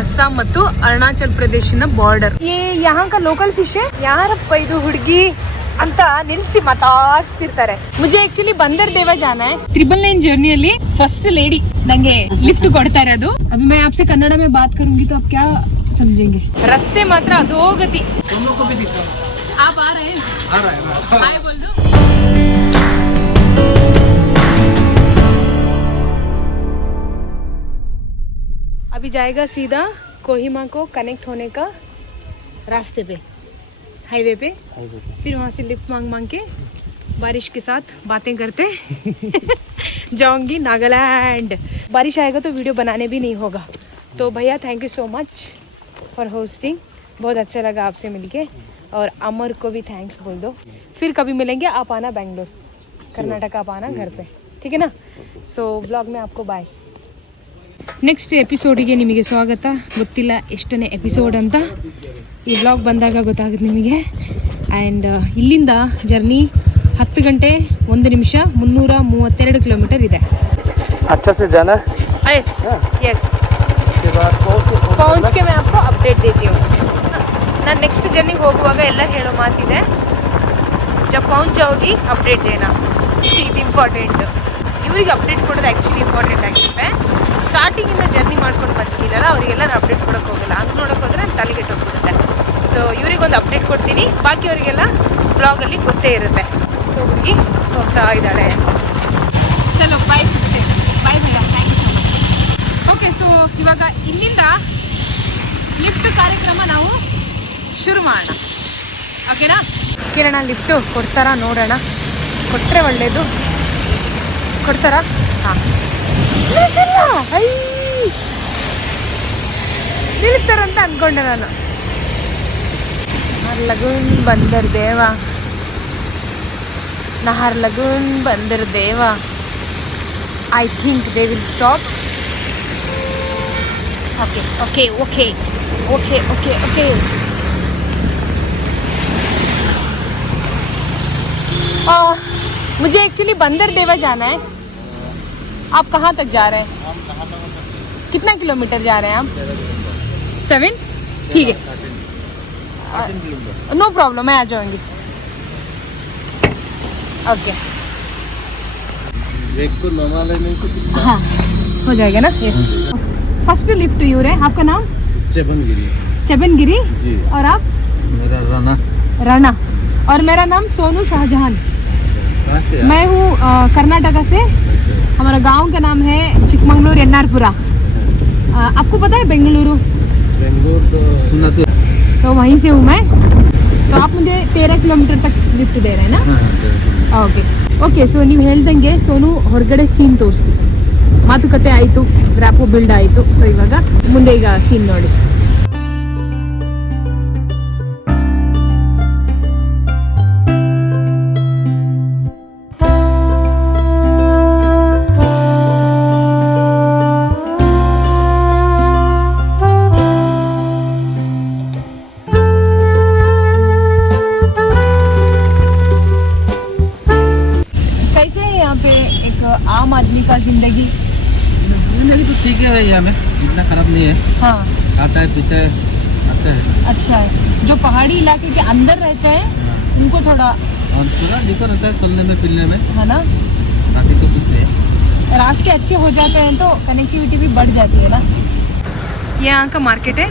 ಅಸ್ಸಾಂ ಮತ್ತು ಅರುಣಾಚಲ್ ಪ್ರದೇಶನ ಬಾರ್ಡರ್. यहाँ का लोकल फिश है. ಯಾರಪ್ಪ ಇದು ಹುಡುಗಿ ಅಂತ ನಿಲ್ಸಿ ಮಾತಾಡ್ಸ್ತಿರ್ತಾರೆ. मुझे एक्चुअली बंदर देवा जाना है. 999 जर्निಯಲ್ಲಿ फर्स्ट लेडी ನಂಗೆ ಲಿಫ್ಟ್ ಕೊಡ್ತಾ ಇರೋದು. अभी मैं आपसे कन्नड़ में बात करूंगी तो आप क्या समझेंगे. रस्ते मात्र अधोगति. हम लोग को भी दिखा. आप आ रहे हैं? आ रहा है. हाय बोल दो. अभी जाएगा सीधा कोहिमा को कनेक्ट होने का रास्ते पे, हाईवे पे. फिर वहाँ से लिफ्ट मांग के बारिश के साथ बातें करते जाऊंगी नागालैंड. बारिश आएगा तो वीडियो बनाने भी नहीं होगा. तो भैया thank you so much for hosting. बहुत अच्छा लगा आपसे मिलके. और अमर को भी थैंक्स बोल दो. फिर कभी मिलेंगे. आप आना बेंगलोर, कर्नाटक आप आना घर पे, ठीक है ना. सो व्लॉग में आपको बाय. ನೆಕ್ಸ್ಟ್ ಎಪಿಸೋಡಿಗೆ ನಿಮಗೆ ಸ್ವಾಗತ. ಗೊತ್ತಿಲ್ಲ ಎಷ್ಟನೇ ಎಪಿಸೋಡ್ ಅಂತ, ಈ ವ್ಲಾಗ್ ಬಂದಾಗ ಗೊತ್ತಾಗುತ್ತೆ ನಿಮಗೆ. ಆ್ಯಂಡ್ ಇಲ್ಲಿಂದ ಜರ್ನಿ 10 ಗಂಟೆ 1 ನಿಮಿಷ 332 ಕಿಲೋಮೀಟರ್ ಇದೆ. अच्छा से जाना है. Yes yes. ಪೌಂಚ್ ಕೆ मैं आपको अपडेट देती हूँ. ನಾನು ನೆಕ್ಸ್ಟ್ ಜರ್ನಿಗೆ ಹೋಗುವಾಗ ಎಲ್ಲ ಹೇಳೋ ಮಾತಿದೆ, जब पहुंच जाओगी अपडेट देना. ಇದು ಇಂಪಾರ್ಟೆಂಟ್. ಇವರಿಗೆ ಅಪ್ಡೇಟ್ ಕೊಡೋದು ಆ್ಯಕ್ಚುಲಿ ಇಂಪಾರ್ಟೆಂಟ್ ಆಗಿರುತ್ತೆ. ಸ್ಟಾರ್ಟಿಂಗಿಂದ ಜರ್ನಿ ಮಾಡ್ಕೊಂಡು ಬಂದಿದ್ದೀರಲ್ಲ ಅವರಿಗೆಲ್ಲ ನಾನು ಅಪ್ಡೇಟ್ ಕೊಡೋಕೆ ಹೋಗಲ್ಲ. ಹಂಗೆ ನೋಡೋಕೆ ಹೋದರೆ ತಲೆಗೆಟ್ಟು ಹೋಗ್ಬಿಡುತ್ತೆ. ಸೊ ಇವರಿಗೊಂದು ಅಪ್ಡೇಟ್ ಕೊಡ್ತೀನಿ, ಬಾಕಿಯವರಿಗೆಲ್ಲ ಬ್ಲಾಗಲ್ಲಿ ಗೊತ್ತೇ ಇರುತ್ತೆ. ಸೊ ಹುಡುಗಿ ಹೋಗ್ತಾ ಇದ್ದಾಳೆ. ಚಲೋ ಬಾಯ್ ಬಾಯ್ ಬೇಡ. Thank you. ಓಕೆ, ಸೊ ಇವಾಗ ಇಲ್ಲಿಂದ ಲಿಫ್ಟ್ ಕಾರ್ಯಕ್ರಮ ನಾವು ಶುರು ಮಾಡೋಣ. ಓಕೆನಾ. ಕಿರಣ ಲಿಫ್ಟು ಕೊಡ್ತಾರಾ ನೋಡೋಣ. ಕೊಟ್ಟರೆ ಒಳ್ಳೆಯದು. ಕೊಡ್ತಾರಾ? ಹಾಂ, ನಿಲ್ಲಿಸ್ತಾರಂತ ಅಂದ್ಕೊಂಡೆ ನಾನು. ಲಗೂನ್ ಬಂದರ್ ದೇವ, ನಹರ್ ಲಗೂನ್ ಬಂದರ್ ದೇವ. I think they will stop. Okay okay okay okay okay okay. मुझे एक्चुअली बंदर देवा जाना है. आप कहाँ तक जा रहे हैं? कितना किलोमीटर जा रहे हैं आप? 7. ठीक है, नो प्रॉब्लम, मैं आ जाऊंगी. ओके. हाँ हो जाएगा ना. यस. फर्स्ट लिफ्ट यूर है. आपका नाम? चेबनगिरी. चेबनगिरी जी. और आप? मेरा राणा. राणा. और मेरा नाम सोनू शाहजहान. मैं हूँ कर्नाटका से. हमारा गांव का नाम है चिकमंगलूर एन्नारपुरा. आपको पता है बेंगलुरु? तो वहीं से हूँ मैं. तो आप मुझे 13 किलोमीटर तक लिफ्ट दे रहे हैं ना. Okay okay. ಸೊ ನೀವು ಹೇಳ್ದಂಗೆ ಸೋನು ಹೊರಗಡೆ ಸೀನ್ ತೋರಿಸಿ, ಮಾತುಕತೆ ಆಯಿತು, ರ್ಯಾಪೋ ಬಿಲ್ಡ್ ಆಯಿತು. ಸೊ ಇವಾಗ ಮುಂದೆ ಈಗ ಸೀನ್ ನೋಡಿ. आम आदमी का जिंदगी तो ठीक है भैया, में इतना खराब नहीं है. हाँ, आता है पीता है, अच्छा है. अच्छा है. जो पहाड़ी इलाके के अंदर रहते हैं उनको थोड़ा और थोड़ा दिक्कत रहता है सोलने में पीने में, है ना. बाकी तो कुछ नहीं है. रास्ते अच्छे हो जाते हैं तो कनेक्टिविटी भी बढ़ जाती है ना. ये यहाँ का मार्केट है,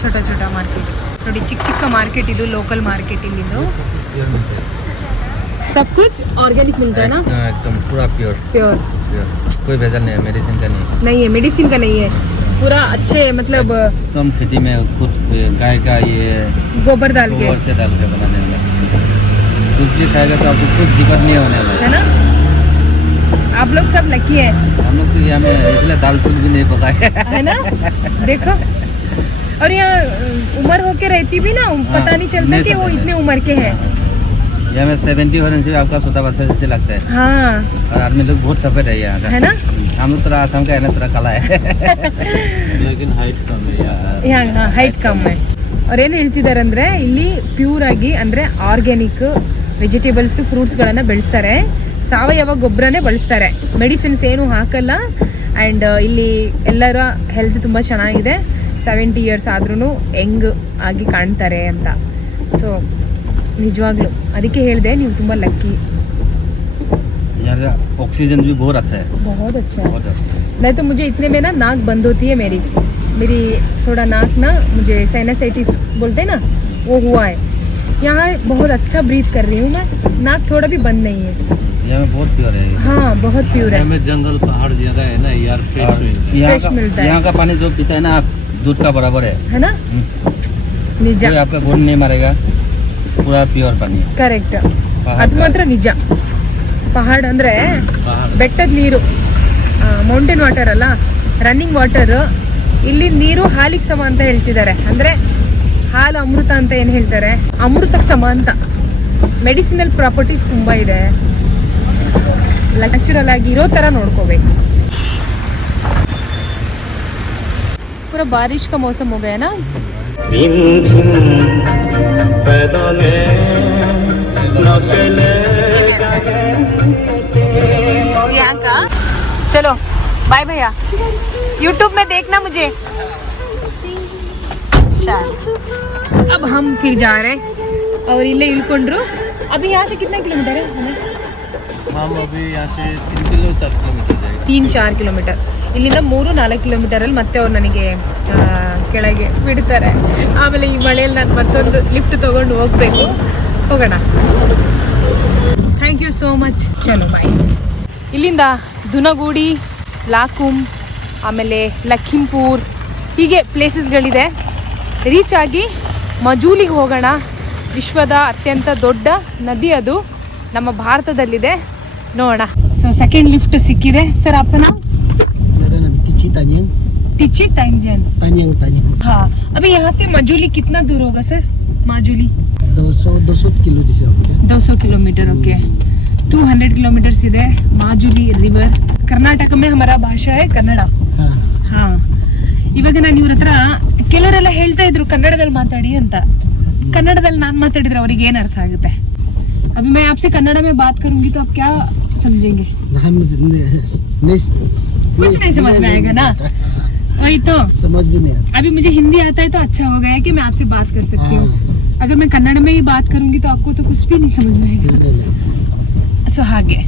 छोटा छोटा मार्केट ನೋಡಿ. ಚಿಕ್ಕ ಚಿಕ್ಕ ಮಾರ್ಕೆಟ್ ಇದು, ಲೋಕಲ್ ಮಾರ್ಕೆಟ್ ಇಲ್ಲಿದು. सब कुछ ऑर्गेनिक मिलता है ना. एकदम पूरा प्योर प्योर. कोई भेजल नहीं है, मेडिसिन का नहीं है. नहीं है, मेडिसिन का नहीं है. पूरा अच्छे मतलब कम खेती में खुद गाय का ये गोबर डाल के बनाने वाला. कुछ भी खाएगा तो आपको कुछ दिक्कत नहीं होने वाला है ना. आप लोग सब लकी है. हम लोग तो यहाँ में इसलिए दाल फूल भी नहीं पकाए है ना. देखो, और यहाँ उम्र होके रहती भी ना, पता नहीं चलता कि वो इतने उम्र के हैं. यहाँ में 70 होने से आपका 14 वर्ष जैसे लगता है. हाँ. और आदमी लोग बहुत सफेद है यहाँ का, है ना. हम लोग थोड़ा आसाम का है ना, थोड़ा काला है. लेकिन हाइट कम है यार. हाँ, हाइट कम है. ಅವ್ರು ಏನು ಹೇಳ್ತಿದ್ದಾರೆ ಅಂದರೆ ಇಲ್ಲಿ ಪ್ಯೂರ್ ಆಗಿ ಅಂದರೆ ಆರ್ಗ್ಯಾನಿಕ್ ವೆಜಿಟೇಬಲ್ಸ್ ಫ್ರೂಟ್ಸ್ಗಳನ್ನು ಬೆಳೆಸ್ತಾರೆ, ಸಾವಯವ ಗೊಬ್ಬರನೇ ಬಳಸ್ತಾರೆ, ಮೆಡಿಸಿನ್ಸ್ ಏನು ಹಾಕಲ್ಲ. ಆ್ಯಂಡ್ ಇಲ್ಲಿ ಎಲ್ಲರ ಹೆಲ್ತ್ ತುಂಬ ಚೆನ್ನಾಗಿದೆ. 70 ಇಯರ್ಸ್ ಆದ್ರೂ ಯಂಗ್ ಆಗಿ ಕಾಣ್ತಾರೆ ಅಂತ. ಸೊ ನಿಜವಾಗ್ಲೂ ಅದಕ್ಕೆ ಹೇಳಿದೆ ನೀವು ತುಂಬ ಲಕ್ಕಿ. ऑक्सीजन भी बहुत अच्छा है. बहुत अच्छा है. नहीं तो मुझे इतने में ना नाक बंद होती है मेरी थोड़ा नाक ना मुझे साइनसाइटिस बोलते हैं ना वो हुआ है. यहाँ बहुत अच्छा ब्रीथ कर रही हूँ मैं. नाक थोड़ा भी बंद नहीं है. यहाँ बहुत प्योर है. हाँ बहुत प्योर है. में जंगल पहाड़ जगह है ना यार, फ्रेश मिलता है. यहाँ का पानी जो पीता है ना आप दूध का बराबर है ना. निजा कोई आपका घुन नहीं मारेगा, पूरा प्योर पानी है. ಕರೆಕ್ಟ್. ಅದು ಮಾತ್ರ ನಿಜ. ಪಹಾಡ್ ಅಂದರೆ ಬೆಟ್ಟದ ನೀರು, ಮೌಂಟೇನ್ ವಾಟರ್ ಅಲ್ಲ, ರನ್ನಿಂಗ್ ವಾಟರ್. ಇಲ್ಲಿ ನೀರು ಹಾಲಿಗೆ ಸಮ ಅಂತ ಹೇಳ್ತಿದ್ದಾರೆ. ಅಂದರೆ ಹಾಲು ಅಮೃತ ಅಂತ ಏನು ಹೇಳ್ತಾರೆ, ಅಮೃತಕ್ಕೆ ಸಮ ಅಂತ. ಮೆಡಿಸಿನಲ್ ಪ್ರಾಪರ್ಟೀಸ್ ತುಂಬ ಇದೆ. ನ್ಯಾಚುರಲ್ ಆಗಿ ಇರೋ ಥರ ನೋಡ್ಕೋಬೇಕು. पूरा बारिश का मौसम हो गया ना. यहाँ का चलो बाय भैया. यूट्यूब में देखना मुझे. अच्छा अब हम फिर जा रहे हैं और इल्ले इल्कोंड्रू. अभी यहाँ से कितना किलोमीटर है हमें? हम अभी यहाँ से 3-4 किलोमीटर जाएगा. 3-4 किलोमीटर. ಇಲ್ಲಿಂದ 3-4 ಕಿಲೋಮೀಟರಲ್ಲಿ ಮತ್ತೆ ಅವ್ರು ನನಗೆ ಕೆಳಗೆ ಬಿಡ್ತಾರೆ. ಆಮೇಲೆ ಈ ಮಳೆಯಲ್ಲಿ ನಾನು ಮತ್ತೊಂದು ಲಿಫ್ಟ್ ತೊಗೊಂಡು ಹೋಗಬೇಕು. ಹೋಗೋಣ. Thank you so much. ಚಲೋ ಬಾಯ್. ಇಲ್ಲಿಂದ ದುನಗೂಡಿ, ಲಾಕುಮ್, ಆಮೇಲೆ ಲಖಿಂಪುರ್ ಹೀಗೆ ಪ್ಲೇಸಸ್ಗಳಿದೆ. ರೀಚ್ ಆಗಿ ಮಜೂಲಿಗೆ ಹೋಗೋಣ. ವಿಶ್ವದ ಅತ್ಯಂತ ದೊಡ್ಡ ನದಿ ಅದು ನಮ್ಮ ಭಾರತದಲ್ಲಿದೆ. ನೋಡೋಣ. ಸೊ ಸೆಕೆಂಡ್ ಲಿಫ್ಟ್ ಸಿಕ್ಕಿದೆ. ಸರ್ आपका नाम? टिची तांजन. हाँ. अभी यहाँ से मजूली कितना दूर होगा सर? माजूली 200 किलो जैसे होगा. 200 किलोमीटर. ओके. 200 किलोमीटर्स ಇದೆ ಮಾಜುಲಿ ರಿವರ್. ಕರ್ನಾಟಕ में हमारा ಭಾಷಾ है ಕನ್ನಡ. हाँ. ಇವಾಗ ನಾನು ಇವ್ರ ಹತ್ರ ಕೆಲವರೆಲ್ಲ ಹೇಳ್ತಾ ಇದ್ರು ಕನ್ನಡದಲ್ಲಿ ಮಾತಾಡಿ ಅಂತ. ಕನ್ನಡದಲ್ಲಿ ನಾನು ಮಾತಾಡಿದ್ರೆ ಅವ್ರಿಗೆ ಏನು ಅರ್ಥ ಆಗುತ್ತೆ? अभी मैं आपसे कन्नड़ में बात करूंगी तो आप क्या समझेंगे? कुछ नहीं समझ में आएगा ना. वही तो समझ भी नहीं आता. अभी मुझे हिंदी आता है तो अच्छा हो गया कि मैं आपसे बात कर सकती हूँ. अगर मैं कन्नड़ में ही बात करूंगी तो आपको तो कुछ भी नहीं समझ में आएगा. सो ಹಾಗೆ.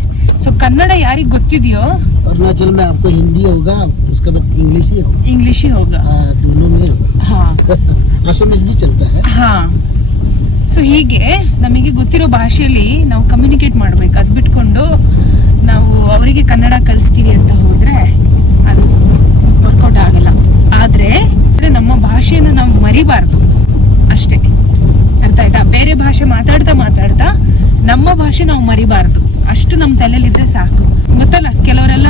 ಸೊ ಕನ್ನಡ ಯಾರಿಗೆ ಗೊತ್ತಿದೆಯೋ अरुणाचल में आपको हिंदी होगा, उसके बाद इंग्लिश ही होगा. इंग्लिश ही होगा. दोनों में होगा. हाँ. असमीज भी चलता है. हाँ. ಸೊ ಹೀಗೆ ನಮಗೆ ಗೊತ್ತಿರೋ ಭಾಷೆಯಲ್ಲಿ ನಾವು ಕಮ್ಯುನಿಕೇಟ್ ಮಾಡಬೇಕು. ಅದು ಬಿಟ್ಕೊಂಡು ನಾವು ಅವರಿಗೆ ಕನ್ನಡ ಕಲಿಸ್ತೀವಿ ಅಂತ ಹೋದರೆ ಅದು ವರ್ಕೌಟ್ ಆಗಲ್ಲ. ಆದರೆ ನಮ್ಮ ಭಾಷೆಯನ್ನು ನಾವು ಮರಿಬಾರ್ದು ಅಷ್ಟೇ. ಅರ್ಥ ಆಯ್ತಾ? ಬೇರೆ ಭಾಷೆ ಮಾತಾಡ್ತಾ ನಮ್ಮ ಭಾಷೆ ನಾವು ಮರಿಬಾರ್ದು. ಅಷ್ಟು ನಮ್ಮ ತಲೆಯಲ್ಲಿದ್ದರೆ ಸಾಕು. ಗೊತ್ತಲ್ಲ, ಕೆಲವರೆಲ್ಲ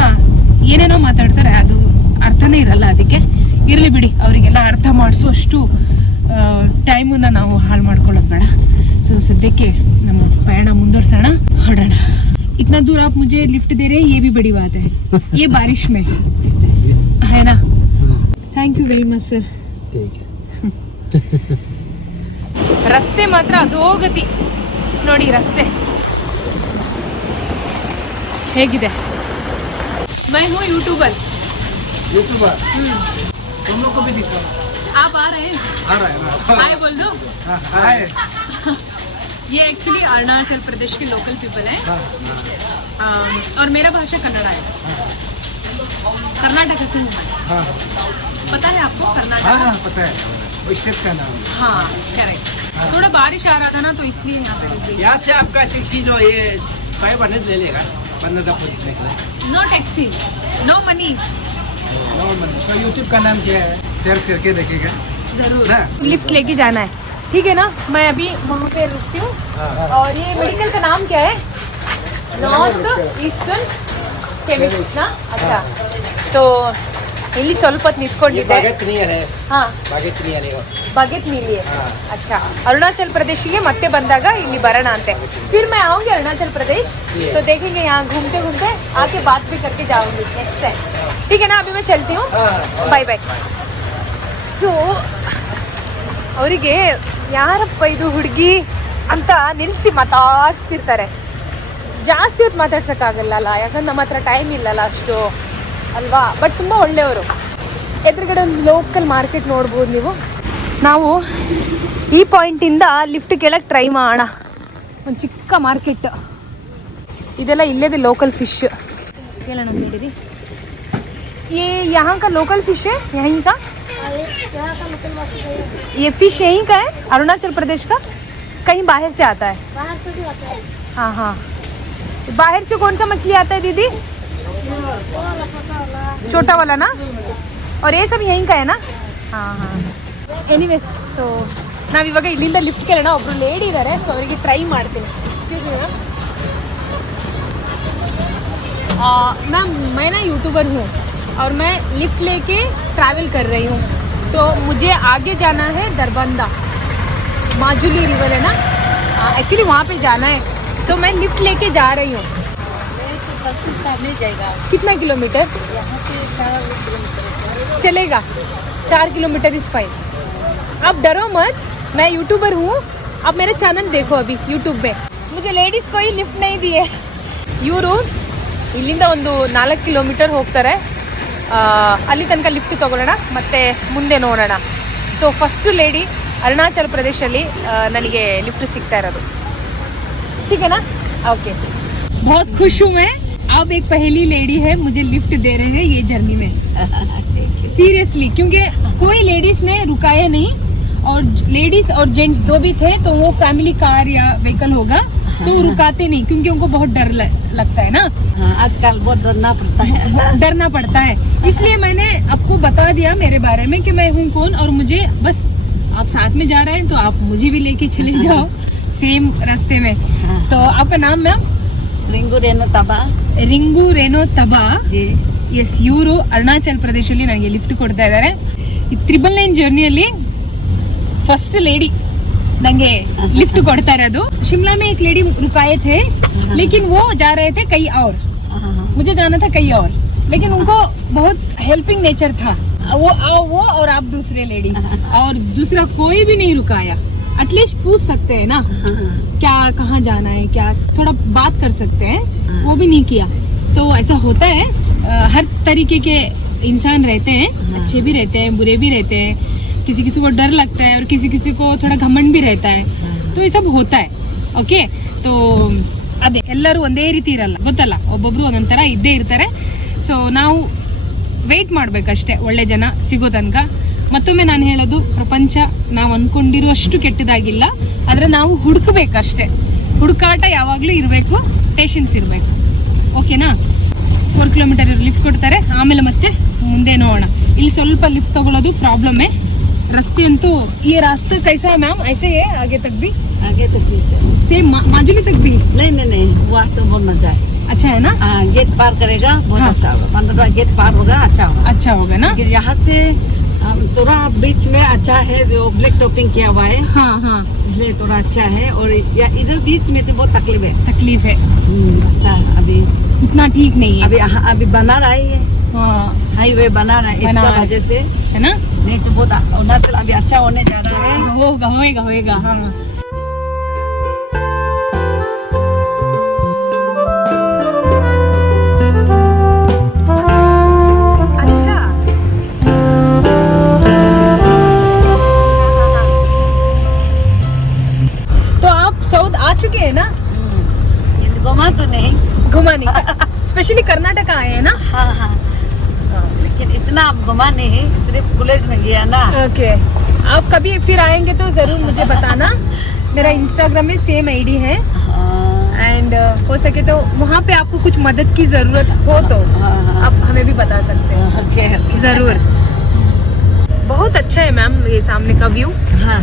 ಏನೇನೋ ಮಾತಾಡ್ತಾರೆ, ಅದು ಅರ್ಥನೇ ಇರಲ್ಲ. ಅದಕ್ಕೆ ಇರಲಿ ಬಿಡಿ, ಅವರಿಗೆಲ್ಲ ಅರ್ಥ ಮಾಡಿಸೋಷ್ಟು ಟೈಮನ್ನು ನಾವು ಹಾಳು ಮಾಡ್ಕೊಳ್ಳೋದು ಬೇಡ. ಸೊ ಸದ್ಯಕ್ಕೆ ನಮ್ಮ ಪಯಣ ಮುಂದುವರ್ಸೋಣ, ಹೊರಡೋಣ. इतना दूर आप मुझे लिफ्ट दे रहे हैं, ये भी बड़ी बात है. ये बारिश में है ना. Thank you very much sir. ರಸ್ತೆ ಮಾತ್ರ ಅಧೋಗತಿ ನೋಡಿ. ರಸ್ತೆ ಹೇಗಿದೆ? मैं हूँ यूट्यूबर. तुम लोग को भी दिखाओ. आप आ रहे हैं? आ रहा है. हाय बोल दो. हाय. ये एक्चुअली अरुणाचल प्रदेश के लोकल पीपल हैं. और मेरा भाषा कन्नड़ा है. कर्नाटक से हूँ मैं. पता है आपको कर्नाटक? हाँ पता है, वो स्टेट का नाम. हाँ करेक्ट. थोड़ा बारिश आ रहा था ना तो इसलिए यहाँ पे रुक गई. यहाँ से आपका टैक्सी जो ये 500 ले लेगा 15 पुलिस निकला. No taxi, no money. तो यूट्यूब का नाम क्या है, सर्च करके देखिएगा जरूर. ना. लिफ्ट लेके जाना है, ठीक है ना. मैं अभी वहाँ पे रुकती हूँ. और ये मेडिकल का नाम क्या है? नॉर्थ ईस्टर्न केमिस्ट ना. अच्छा, तो ಇಲ್ಲಿ ಸ್ವಲ್ಪ ಹೊತ್ತು ನಿಂತ್ಕೊಂಡಿದ್ದೆ. ಹಾಂ, ಬಾಗೆಟ್ ಮಿಲಿಯೇ. अच्छा, अरुणाचल प्रदेश ಮತ್ತೆ ಬಂದಾಗ ಇಲ್ಲಿ ಬರೋಣ ಅಂತೆ. फिर मैं आऊँगी अरुणाचल प्रदेश तो देखेंगे, यहाँ घूमते घूमते आके बात भी करके जाऊँगी नेक्स्ट टाइम. ठीक है ना. अभी मैं चलती हूँ. Bye bye. ಸೊ ಅವರಿಗೆ ಯಾರಪ್ಪ ಇದು ಹುಡುಗಿ ಅಂತ ನಿಲ್ಲಿಸಿ ಮಾತಾಡ್ಸ್ತಿರ್ತಾರೆ. ಜಾಸ್ತಿ ಹೊತ್ತು ಮಾತಾಡ್ಸೋಕ್ಕಾಗಲ್ಲ, ಯಾಕಂದ್ರೆ ನಮ್ಮ ಹತ್ರ ಟೈಮ್ ಇಲ್ಲಲ್ಲ ಅಷ್ಟು. ಅಲ್ವಾ. ಬಟ್ ತುಂಬ ಒಳ್ಳೆಯವರು. ಎದುರುಗಡೆ ಒಂದು ಲೋಕಲ್ ಮಾರ್ಕೆಟ್ ನೋಡ್ಬೋದು ನೀವು. ನಾವು ಈ ಪಾಯಿಂಟಿಂದ ಲಿಫ್ಟ್ ಕೇಳಕ್ಕೆ ಟ್ರೈ ಮಾಡೋಣ. ಒಂದು ಚಿಕ್ಕ ಮಾರ್ಕೆಟ್ ಇದೆಲ್ಲ ಇಲ್ಲೇದೆ, ಲೋಕಲ್ ಫಿಶ್ ಕೇಳೋಣ ಅಂತ ಹೇಳಿರಿ. ये यहाँ का लोकल फिश है, यहीं का ये फिश यहीं का है, अरुणाचल प्रदेश का, कहीं बाहर से आता है? बाहर से भी आता है। हाँ हाँ, बाहर से कौन सा मछली आता है दीदी? छोटा वाला ना, और ये सब यहीं का है ना? हाँ हाँ. ಎನಿವೇಸ್, ಸೊ ನಾವಿವಾಗ ಇಲ್ಲಿಂದ ಲಿಫ್ಟ್ ಕೇಳೋಣ. ಒಬ್ರು ಲೇಡಿ ಇದ್ದಾರೆ, ಸೊ ಅವರಿಗೆ ಟ್ರೈ ಮಾಡ್ತೀನಿ. ಎಕ್ಸ್ಕ್ಯೂಸ್ ಮಿ मैम, मैं ना यूट्यूबर हूँ और मैं लिफ्ट लेके ट्रैवल कर रही हूँ. तो मुझे आगे जाना है दरबंदा, माजुली रिवर है ना, एक्चुअली वहाँ पे जाना है. तो मैं लिफ्ट लेके जा रही हूँ. बस हिसाब मिल जाएगा। कितना किलोमीटर यहाँ से 4 किलोमीटर चलेगा? 4 किलोमीटर इज़ फाइन. आप डरो मत, मैं यूट्यूबर हूँ. आप मेरे चैनल देखो अभी यूट्यूब में. मुझे लेडीज़ कोई लिफ्ट नहीं दिए. ಇವರು ಇಲ್ಲಿಂದ ಒಂದು 4 ಕಿಲೋಮೀಟರ್ ಹೋಗ್ತಾರೆ. ಅಲ್ಲಿ ತನಕ ಲಿಫ್ಟ್ ತೊಗೊಳ್ಳೋಣ, ಮತ್ತು ಮುಂದೆ ನೋಡೋಣ. ಸೊ ಫಸ್ಟು ಲೇಡಿ ಅರುಣಾಚಲ್ ಪ್ರದೇಶಲ್ಲಿ ನನಗೆ ಲಿಫ್ಟ್ ಸಿಗ್ತಾ ಇರೋದು. ठीक है ना? ओके, बहुत खुश हूँ मैं. आप एक पहली लेडी है मुझे लिफ्ट दे रहे हैं ये जर्नी में. सीरियसली, क्योंकि कोई लेडीज ने रुकाया नहीं, और लेडीज और जेंट्स दो भी थे, तो वो फैमिली कार या व्हीकल होगा तो वो रुकाते नहीं, क्योंकि उनको बहुत डर लगता है ना. आजकल बहुत डरना पड़ता है. इसलिए मैंने आपको बता दिया मेरे बारे में कि मैं हूँ कौन, और मुझे बस आप साथ में जा रहे हैं तो आप मुझे भी लेके चले जाओ सेम रास्ते में. तो आपका नाम मैम? रिंगू रेनो तबा. ರಿಂಗು ರೇನೋ ತಬಾ. जी. ಎಸ್, ಇವರು ಅರುಣಾಚಲ್ ಪ್ರದೇಶಲ್ಲಿ ನನಗೆ ಲಿಫ್ಟ್ ಕೊಡ್ತಾ ಇದ್ದಾರೆ. ಈ 999 ಜರ್ನಿಯಲ್ಲಿ ಫಸ್ಟ್ ಲೇಡಿ ನಂಗೆ लिफ्ट ಕೊಡ್ತಾ ಇರೋದು. शिमला में एक लेडी रुकाए थे, लेकिन वो जा रहे थे कहीं और, मुझे जाना था कहीं और, लेकिन उनको बहुत हेल्पिंग नेचर था. वो और आप दूसरे लेडी, और दूसरा कोई भी नहीं रुकाया. एटलीस्ट पूछ सकते हैं ना क्या, कहाँ जाना है, क्या थोड़ा बात कर सकते हैं, वो भी नहीं किया. तो ऐसा होता है, हर तरीके के इंसान रहते हैं, अच्छे भी रहते हैं, बुरे भी रहते हैं. किसी किसी को डर लगता है और किसी किसी को थोड़ा घमंड भी रहता है. तो ये सब होता है. ಓಕೆ, तो ಅದೇ ಎಲ್ಲರೂ ಒಂದೇ ರೀತಿ ಇರಲ್ಲ, ಗೊತ್ತಲ್ಲ, ಒಬ್ಬೊಬ್ರು ಒಂದೊಂದು ಥರ ಇದ್ದೇ ಇರ್ತಾರೆ. ಸೊ ನಾವು ವೆಯ್ಟ್ ಮಾಡಬೇಕಷ್ಟೇ ಒಳ್ಳೆ ಜನ ಸಿಗೋ ತನಕ. ಮತ್ತೊಮ್ಮೆ ನಾನು ಹೇಳೋದು, ಪ್ರಪಂಚ ನಾವು ಅಂದ್ಕೊಂಡಿರುವಷ್ಟು ಕೆಟ್ಟದಾಗಿಲ್ಲ, ಆದರೆ ನಾವು ಹುಡುಕಬೇಕಷ್ಟೇ. ಹುಡುಕಾಟ ಯಾವಾಗಲೂ ಇರಬೇಕು, ಪೇಷನ್ಸ್ ಇರಬೇಕು. ಓಕೆನಾ? 4 ಕಿಲೋಮೀಟರ್ ಲಿಫ್ಟ್ ಕೊಡ್ತಾರೆ, ಆಮೇಲೆ ಮತ್ತೆ ಮುಂದೆ ನೋಡೋಣ. ಇಲ್ಲಿ ಸ್ವಲ್ಪ ಲಿಫ್ಟ್ ತಗೊಳ್ಳೋದು ಪ್ರಾಬ್ಲಮ್ಮೇ. रास्ते तो ये रास्ता कैसा है मैम? ऐसे है आगे तक भी भी सेम माजुली तक भी? नहीं, वो तो बहुत मजा है. अच्छा है ना? गेट पार करेगा, बहुत अच्छा होगा. 15 गेट पार होगा, अच्छा होगा ना. यहाँ से थोड़ा बीच में अच्छा है, जो ब्लैक टॉपिंग किया हुआ है. हाँ, इसलिए थोड़ा अच्छा है. और इधर बीच में तो बहुत तकलीफ है. रास्ता अभी इतना ठीक नहीं है. अभी बना रहा है, हाईवे बना रहा है, इसका वजह से है ना. नहीं तो बहुत अरुणाचल अभी अच्छा होने जा रहा है. होएगा. हाँ. अच्छा, तो आप साउथ आ चुके हैं ना? घुमा तो नहीं, घुमाने का स्पेशली कर्नाटका आए हैं ना? हाँ. लेकिन इतना आप घुमा नहीं, सिर्फ कॉलेज में गया ना. ओके, आप कभी फिर आएंगे तो ज़रूर मुझे बताना. मेरा इंस्टाग्राम में सेम आईडी है, एंड हो सके तो वहाँ पे आपको कुछ मदद की ज़रूरत हो तो आप हमें भी बता सकते हैं. ओके. ज़रूर. बहुत अच्छा है मैम ये सामने का व्यू. हाँ.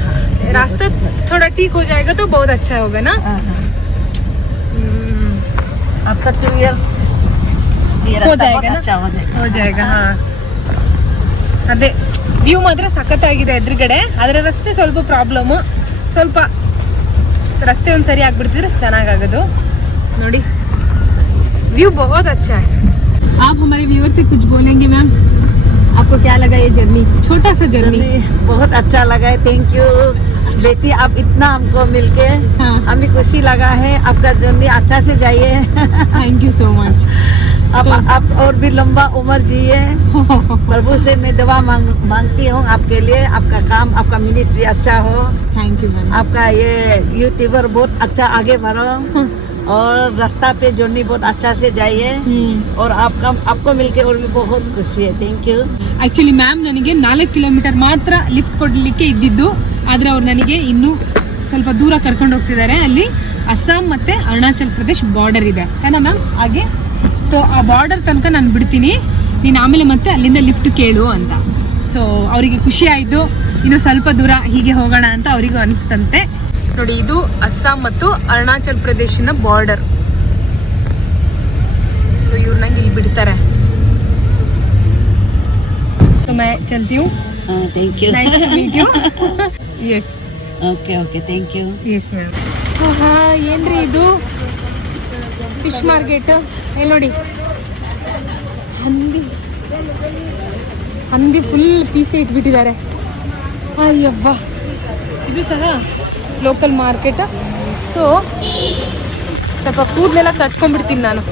रास्ता थोड़ा ठीक हो जाएगा तो बहुत अच्छा होगा ना. आफ्टर 2 years ये रास्ता बहुत अच्छा हो जाएगा. हाँ, ಅದೇ ವ್ಯೂ ಮಾತ್ರ ಸಖತ್ತಾಗಿದೆ ಎದುರುಗಡೆ. ಆದರೆ ರಸ್ತೆ ಸ್ವಲ್ಪ ಪ್ರಾಬ್ಲಮ್ಮು. ಸ್ವಲ್ಪ ರಸ್ತೆ ಒಂದು ಸರಿ ಆಗಿಬಿಡ್ತಿದ್ರೆ ಚೆನ್ನಾಗಾಗೋದು. ನೋಡಿ, व्यू बहुत अच्छा है. आप हमारे व्यूअर से कुछ बोलेंगे मैम? आपको क्या लगा ये जर्नी, छोटा सा जर्नी? बहुत अच्छा लगा है. थैंक यू बेटी, आप इतना हमको मिलके हमें खुशी लगा है. आपका जर्नी अच्छा से जाइए. Thank you so much. आप और भी लंबा उम्र जिए। प्रभु से मैं दुआ मांगती हूँ आपके लिए, आपका काम, आपका मिनिस्ट्री अच्छा हो, थैंक यू मैम। आपका ये यूट्यूबर बहुत अच्छा आगे बढ़ो और रास्ता पे जर्नी बहुत अच्छा से जाइए और आपको मिलके और भी बहुत खुशी है। Thank you. ಆ್ಯಕ್ಚುಲಿ ಮ್ಯಾಮ್ ನನಗೆ 4 ಕಿಲೋಮೀಟರ್ ಮಾತ್ರ ಲಿಫ್ಟ್ ಕೊಡಲಿಕ್ಕೆ ಇದ್ದಿದ್ದು, ಆದರೆ ಅವ್ರು ನನಗೆ ಇನ್ನೂ ಸ್ವಲ್ಪ ದೂರ ಕರ್ಕೊಂಡು ಹೋಗ್ತಿದ್ದಾರೆ. ಅಲ್ಲಿ ಅಸ್ಸಾಂ ಮತ್ತು ಅರುಣಾಚಲ್ ಪ್ರದೇಶ್ ಬಾರ್ಡರ್ ಇದೆ ಏನ ಮ್ಯಾಮ್? ಹಾಗೆ ಸೊ ಆ ಬಾರ್ಡರ್ ತನಕ ನಾನು ಬಿಡ್ತೀನಿ, ನೀನು ಆಮೇಲೆ ಮತ್ತೆ ಅಲ್ಲಿಂದ ಲಿಫ್ಟ್ ಕೇಳು ಅಂತ. ಸೊ ಅವರಿಗೆ ಖುಷಿ ಆಯಿತು, ಇನ್ನು ಸ್ವಲ್ಪ ದೂರ ಹೀಗೆ ಹೋಗೋಣ ಅಂತ ಅವರಿಗೂ ಅನಿಸ್ತಂತೆ. ನೋಡಿ, ಇದು ಅಸ್ಸಾಂ ಮತ್ತು ಅರುಣಾಚಲ್ ಪ್ರದೇಶಿನ ಬಾರ್ಡರ್. ಸೊ ಇವ್ರು ನಂಗೆ ಇಲ್ಲಿ ಬಿಡ್ತಾರೆ. तो मैं चलती हूँ. Thank you. Nice to meet you. Yes. Okay okay, thank you. Yes madam. ಏನ್ರಿ ಇದು ಫಿಶ್ ಮಾರ್ಕೆಟ್? ಇಲ್ಲಿ ನೋಡಿ, ಹಂದಿ ಫುಲ್ ಪೀಸೆ ಇಟ್ಬಿಟ್ಟಿದ್ದಾರೆ. ಅಯ್ಯಬ್ಬ, ಇದು ಸಹ ಲೋಕಲ್ ಮಾರ್ಕೆಟ್. ಸೊ ಸ್ವಲ್ಪ ಕೂದಲೆಲ್ಲ ಕಟ್ಕೊಂಡ್ಬಿಡ್ತೀನಿ ನಾನು.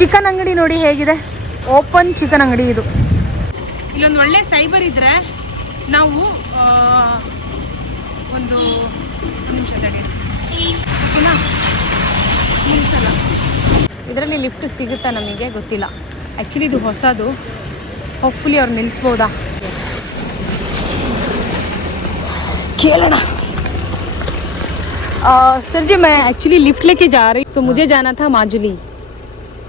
ಚಿಕನ್ ಅಂಗಡಿ ನೋಡಿ ಹೇಗಿದೆ, ಓಪನ್ ಚಿಕನ್ ಅಂಗಡಿ ಇದು. ಇಲ್ಲೊಂದು ಒಳ್ಳೆ ಸೈಬರ್ ಇದ್ದರೆ ನಾವು ಒಂದು ನಿಮಿಷ ತಡಿ, ಓಕೆನಾ? ನಿಲ್ಸಲ್ಲ. ಇದರಲ್ಲಿ ಲಿಫ್ಟ್ ಸಿಗುತ್ತಾ ನಮಗೆ ಗೊತ್ತಿಲ್ಲ. ಆ್ಯಕ್ಚುಲಿ ಇದು ಹೊಸದು, ಹೋಪ್ಫುಲಿ ಅವ್ರು ನಿಲ್ಲಿಸ್ಬೋದಾ ಕೇಳೋಣ. सर जी, मैं एक्चुअली लिफ्ट लेके जा रही हूँ, तो मुझे जाना था माजुली.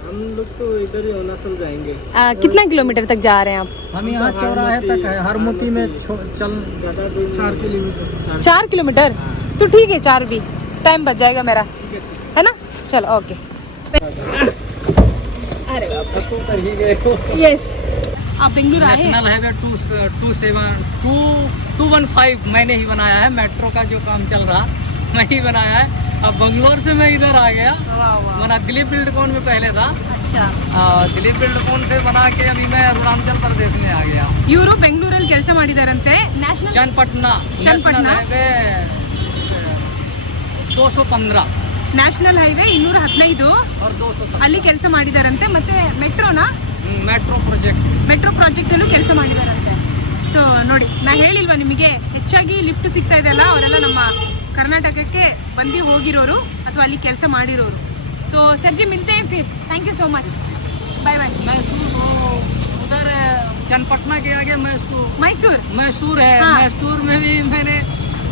हम लोग तो इधर ही अरुणाचल जाएंगे। कितना किलोमीटर तक जा रहे हैं आप? हम यहाँ चौराहे तक है, हरमोती में चल 4 किलोमीटर। 4 किलोमीटर? तो ठीक है, 4 भी टाइम बच जाएगा मेरा, है ना? चलो ओके. अरे यस, आप बेंगलुरु आए? नेशनल हाईवे 215 मैंने ही बनाया है। मेट्रो का जो काम चल रहा मैं ही बनाया है। अब बंगलोर से मैं इधर आ गया, वरना दिलीप बिल्डकॉन में पहले था। अच्छा, दिलीप बिल्डकॉन से बना के अभी मैं अरुणाचल प्रदेश में आ गया। ಇವರು ಬೆಂಗಳೂರಲ್ಲಿ ಕೆಲಸ ಮಾಡಿದಾರಂತೆ. ನ್ಯಾಷನಲ್ चनपटना हाईवे 215 ನ್ಯಾಷನಲ್ ಹೈವೇ 215 और 200 ಅಲ್ಲಿ ಕೆಲಸ ಮಾಡಿದಾರಂತೆ. ಮತ್ತೆ ಮೆಟ್ರೋನಾ, मेट्रो ಪ್ರಾಜೆಕ್ಟ್ ಅಲ್ಲೂ ಕೆಲಸ ಮಾಡಿದಾರಂತೆ. ಸೊ ನೋಡಿ, ನಾ ಹೇಳಿಲ್ವಾ ನಿಮಗೆ, ಹೆಚ್ಚಾಗಿ ಲಿಫ್ಟ್ ಸಿಗ್ತಾ ಇದೆಯಲ್ಲ ಅವರೆಲ್ಲ ನಮ್ಮ ಕರ್ನಾಟಕಕ್ಕೆ ಬಂದು ಹೋಗಿರೋರು ಅಥವಾ ಅಲ್ಲಿ ಕೆಲಸ ಮಾಡಿರೋರು. तो सर जी मिलते हैं फिर. Thank you so much, bye bye. उधर चनपटना के आगे मैसूर है. हाँ. मैसूर में भी मैंने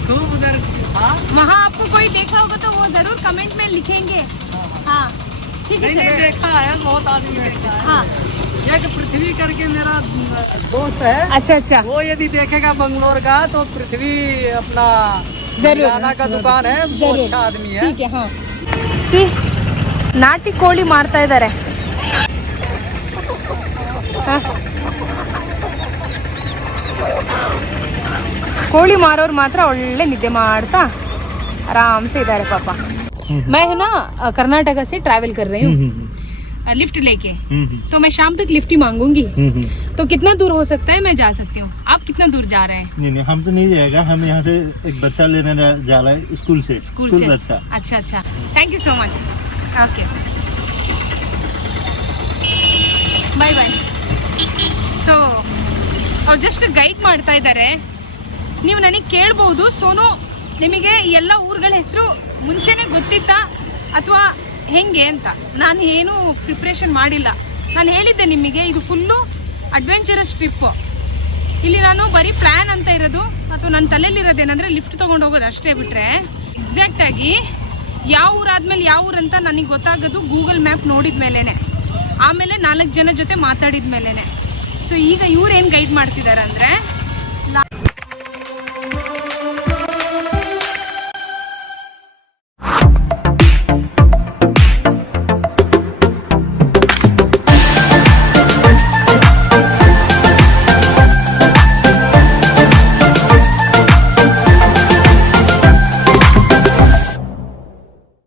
खूब उधर था. वहाँ आपको कोई देखा होगा तो वो जरूर कमेंट में लिखेंगे. हाँ ठीक है. नहीं देखा है, बहुत आदमी देखा है. हाँ, एक पृथ्वी करके मेरा दोस्त है. अच्छा, वो यदि देखेगा बंगलोर का तो पृथ्वी अपना जरूर का दुकान है. वो अच्छा आदमी है. ठीक है. हाँ, सी ನಾಟಿ ಕೋಳಿ ಮಾರ್ತಾ ಇದ್ದಾರೆ. ಕೋಳಿ ಮಾರೋರು ಮಾತ್ರ ಒಳ್ಳೆ ನಿದ್ದೆ ಮಾಡ್ತಾ आराम से इधर है पापा. मैं है ना कर्नाटक से ट्रैवल कर रही हूँ लिफ्ट लेके, तो मैं शाम तक लिफ्ट ही मांगूंगी. तो कितना दूर हो सकता है मैं जा सकती हूँ? आप कितना दूर जा रहे हैं? नहीं, हम तो नहीं जाएगा. हम यहाँ से एक बच्चा लेने जा रहा है स्कूल से बच्चा. अच्छा, thank you so much. Okay, bye bye. So ಅವ್ರು ಜಸ್ಟ್ ಗೈಡ್ ಮಾಡ್ತಾ ಇದ್ದಾರೆ. ನೀವು ನನಗೆ ಕೇಳ್ಬೋದು, ಸೋನು ನಿಮಗೆ ಎಲ್ಲ ಊರುಗಳ ಹೆಸರು ಮುಂಚೆನೇ ಗೊತ್ತಿತ್ತಾ ಅಥವಾ ಹೆಂಗೆ ಅಂತ. ನಾನು ಏನೂ ಪ್ರಿಪ್ರೇಷನ್ ಮಾಡಿಲ್ಲ. ನಾನು ಹೇಳಿದ್ದೆ ನಿಮಗೆ, ಇದು ಫುಲ್ಲು ಅಡ್ವೆಂಚರಸ್ ಟ್ರಿಪ್ಪು. ಇಲ್ಲಿ ನಾನು ಬರೀ ಪ್ಲ್ಯಾನ್ ಅಂತ ಇರೋದು ಅಥವಾ ನನ್ನ ತಲೆಯಲ್ಲಿರೋದೇನೆಂದರೆ ಲಿಫ್ಟ್ ತೊಗೊಂಡು ಹೋಗೋದು ಅಷ್ಟೇ. ಬಿಟ್ಟರೆ ಎಕ್ಸಾಕ್ಟಾಗಿ ಯಾವ ಊರಾದ್ಮೇಲೆ ಯಾವ ಊರಂತ ನನಗೆ ಗೊತ್ತಾಗೋದು ಗೂಗಲ್ ಮ್ಯಾಪ್ ನೋಡಿದ ಮೇಲೇ, ಆಮೇಲೆ 4 ಜನ ಜೊತೆ ಮಾತಾಡಿದ ಮೇಲೇ. ಸೊ ಈಗ ಇವ್ರು ಏನು ಗೈಡ್ ಮಾಡ್ತಿದ್ದಾರೆ ಅಂದರೆ